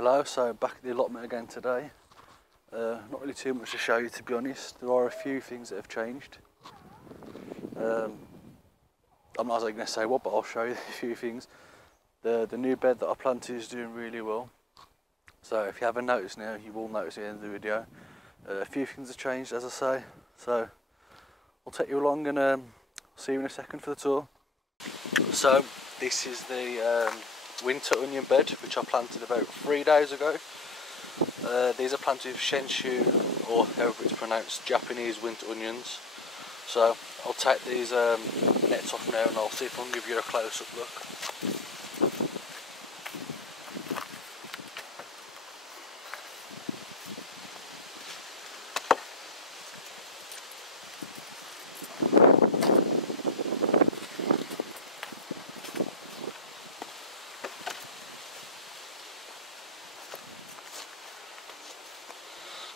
Hello, so back at the allotment again today. Not really too much to show you, to be honest. There are a few things that have changed. I'm not going to say what, but I'll show you a few things. The new bed that I planted is doing really well. So if you haven't noticed now, you will notice at the end of the video. A few things have changed, as I say. So I'll take you along and see you in a second for the tour. So this is the winter onion bed, which I planted about 3 days ago. These are planted with Shenshu, or however it's pronounced, Japanese winter onions. So I'll take these nets off now and I'll see if I can give you a close-up look.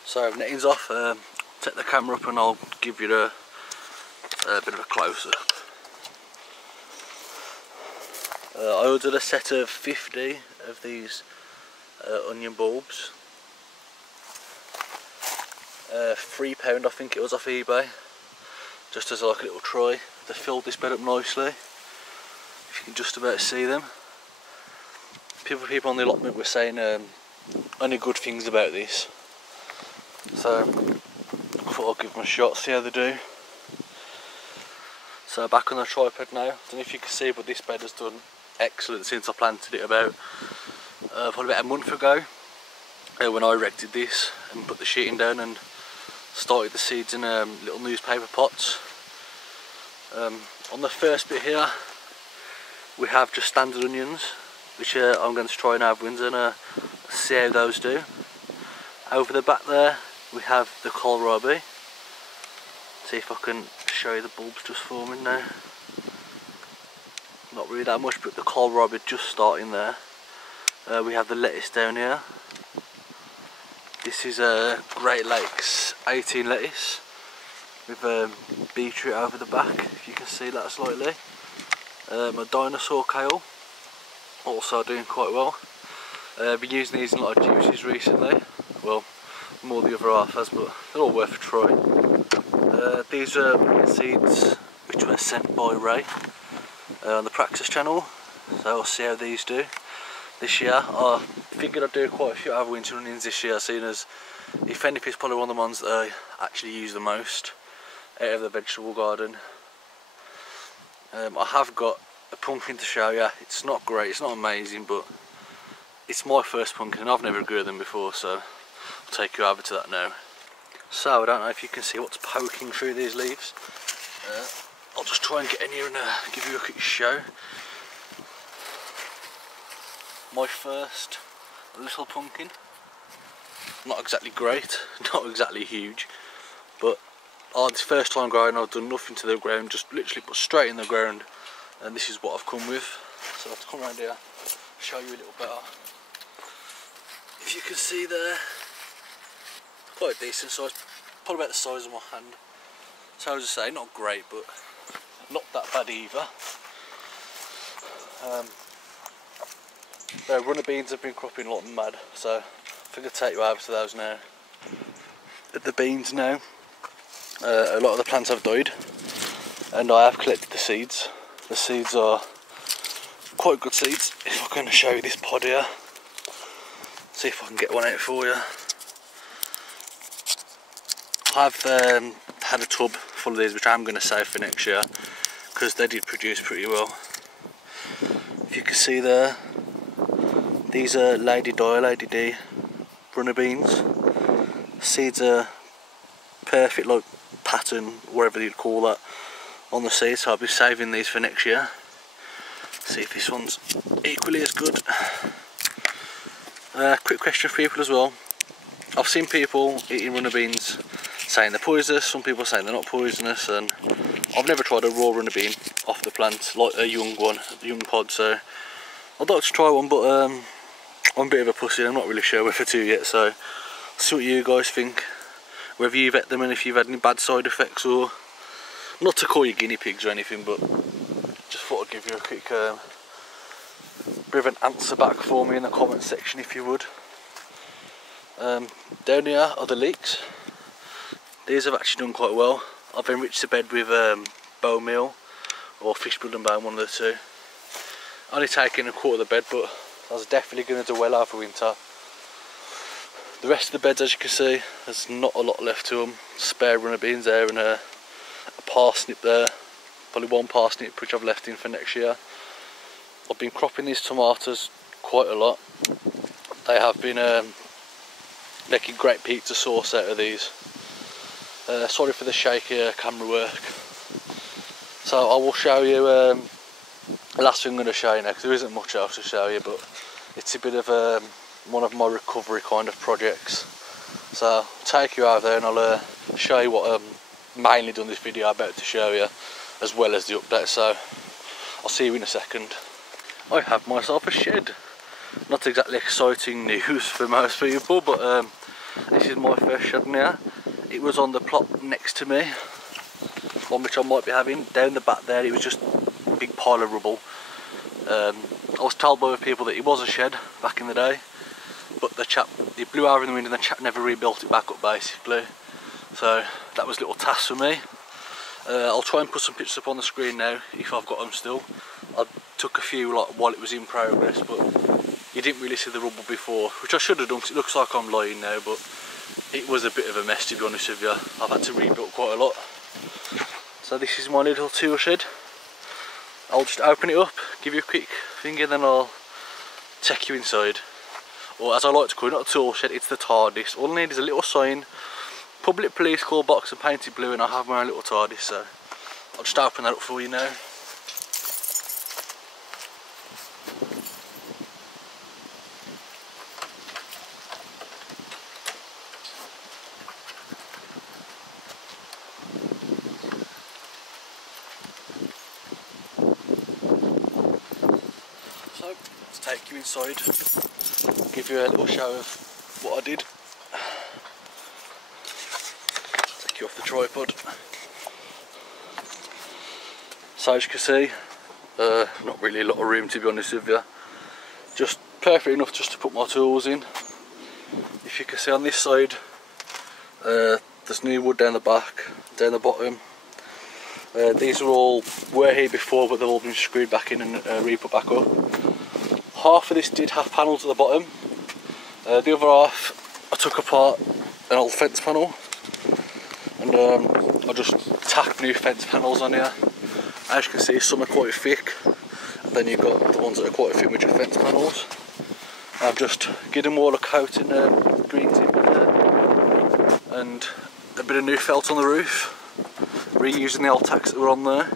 So nettings off, take the camera up and I'll give you a bit of a close-up. I ordered a set of 50 of these onion bulbs. £3 I think it was off eBay, just as like a little try. They filled this bed up nicely, if you can just about see them. People on the allotment were saying only good things about this. So I thought I'll give them a shot, see how they do. So back on the tripod now. Don't know if you can see, but this bed has done excellent since I planted it probably about a month ago, when I erected this and put the sheeting down and started the seeds in little newspaper pots. On the first bit here we have just standard onions, which I'm going to try and have wins and see how those do. Over the back there we have the kohlrabi. See if I can show you the bulbs just forming now. Not really that much, but the kohlrabi just starting there. We have the lettuce down here. This is a Great Lakes 18 lettuce with beetroot over the back, if you can see that slightly. A dinosaur kale, also doing quite well. I've been using these in a lot of juices recently. Well, more the other half has, but they're all worth a try. These are seeds which were sent by Ray on the Praxis channel, so I'll see how these do this year. I figured I'd do quite a few other winter onions this year, seeing as if anything is probably one of the ones that I actually use the most out of the vegetable garden. I have got a pumpkin to show you. It's not great, it's not amazing, but it's my first pumpkin and I've never grew them before, so I'll take you over to that now. So I don't know if you can see what's poking through these leaves. I'll just try and get in here and give you a quick show. My first little pumpkin. Not exactly great, not exactly huge, but it's the first time growing. I've done nothing to the ground, just literally put straight in the ground, and this is what I've come with. So I'll have to come around here, show you a little better. If you can see there, quite a decent size, probably about the size of my hand. So as I say, not great, but not that bad either. The runner beans have been cropping like mad, so I think I'll take you over to those now. At the beans now, a lot of the plants have died, and I have collected the seeds. The seeds are quite good seeds. If I can show you this pod here, see if I can get one out for you. I've had a tub full of these, which I'm going to save for next year because they did produce pretty well. If you can see there, these are Lady D runner beans. Seeds are perfect, like pattern, whatever you'd call that, on the seeds, so I'll be saving these for next year. See if this one's equally as good. Quick question for people as well. I've seen people eating runner beans saying they're poisonous, some people saying they're not poisonous, and I've never tried a raw runner bean off the plant, like a young one, a young pod, so I'd like to try one, but I'm a bit of a pussy, I'm not really sure whether to yet, so see what you guys think, whether you've ate them and if you've had any bad side effects, or not to call you guinea pigs or anything, but just thought I'd give you a quick bit of an answer back for me in the comment section if you would. Down here are the leeks. These have actually done quite well. I've enriched the bed with bone meal or fish blood and bone, one of the two. Only taking a quarter of the bed, but I was definitely going to do well over winter. The rest of the beds, as you can see, there's not a lot left to them. Spare runner beans there and a parsnip there. Probably one parsnip which I've left in for next year. I've been cropping these tomatoes quite a lot. They have been making great pizza sauce out of these. Sorry for the shaky camera work. So I will show you the last thing I'm going to show you now, because there isn't much else to show you, but it's a bit of one of my recovery kind of projects. So I'll take you out there and I'll show you what I've mainly done this video about to show you, as well as the update. So I'll see you in a second. I have myself a shed. Not exactly exciting news for most people, but this is my first shed now. It was on the plot next to me, one which I might be having. Down the back there, it was just a big pile of rubble. I was told by the people that it was a shed back in the day, but the chap, it blew over in the wind and the chap never rebuilt it back up basically. So that was a little task for me. I'll try and put some pictures up on the screen now, if I've got them still. I took a few like while it was in progress, but you didn't really see the rubble before, which I should have done because it looks like I'm lying now, but it was a bit of a mess, to be honest with you. I've had to rebuild quite a lot. So this is my little tool shed. I'll just open it up, give you a quick finger, then I'll take you inside. Or as I like to call it, not a tool shed, it's the TARDIS. All I need is a little sign, public police call box and painted blue, and I have my own little TARDIS. So I'll just open that up for you now. So, let's take you inside, give you a little show of what I did. Take you off the tripod. So as you can see, not really a lot of room, to be honest with you. Just perfect enough just to put my tools in. If you can see on this side, there's new wood down the back, down the bottom. These were here before, but they've all been screwed back in and re-put back up. Half of this did have panels at the bottom. The other half I took apart an old fence panel, and I just tacked new fence panels on here. As you can see, some are quite thick, and then you've got the ones that are quite thin, which are fence panels. I've just given them all a coat in green timber there, and a bit of new felt on the roof, reusing the old tacks that were on there.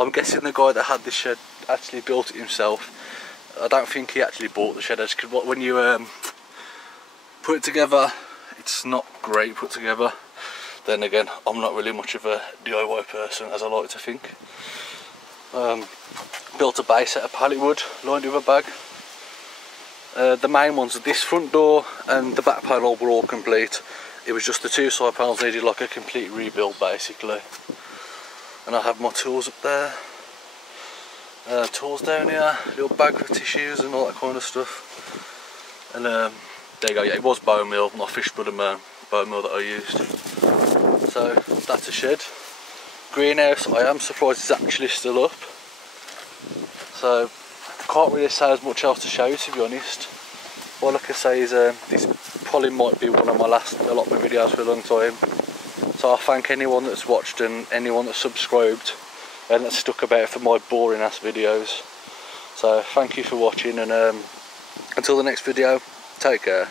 I'm guessing the guy that had this shed actually built it himself. I don't think he actually bought the shed, because when you put it together, it's not great put together. Then again, I'm not really much of a DIY person, as I like to think. Built a base out of pallet wood, lined with a bag. The main ones, this front door and the back panel were all complete. It was just the two side panels needed like a complete rebuild basically. And I have my tools up there. Tools down here, little bag of tissues and all that kind of stuff. And there you go, yeah, it was bone meal, not fish blood and bone meal that I used. So that's a shed. Greenhouse, I am surprised it's actually still up. So can't really say as much else to show you, to be honest. All I can say is this probably might be one of my last allotment videos for a long time. So I thank anyone that's watched and anyone that's subscribed and that's stuck about for my boring ass videos. So thank you for watching, and until the next video, take care.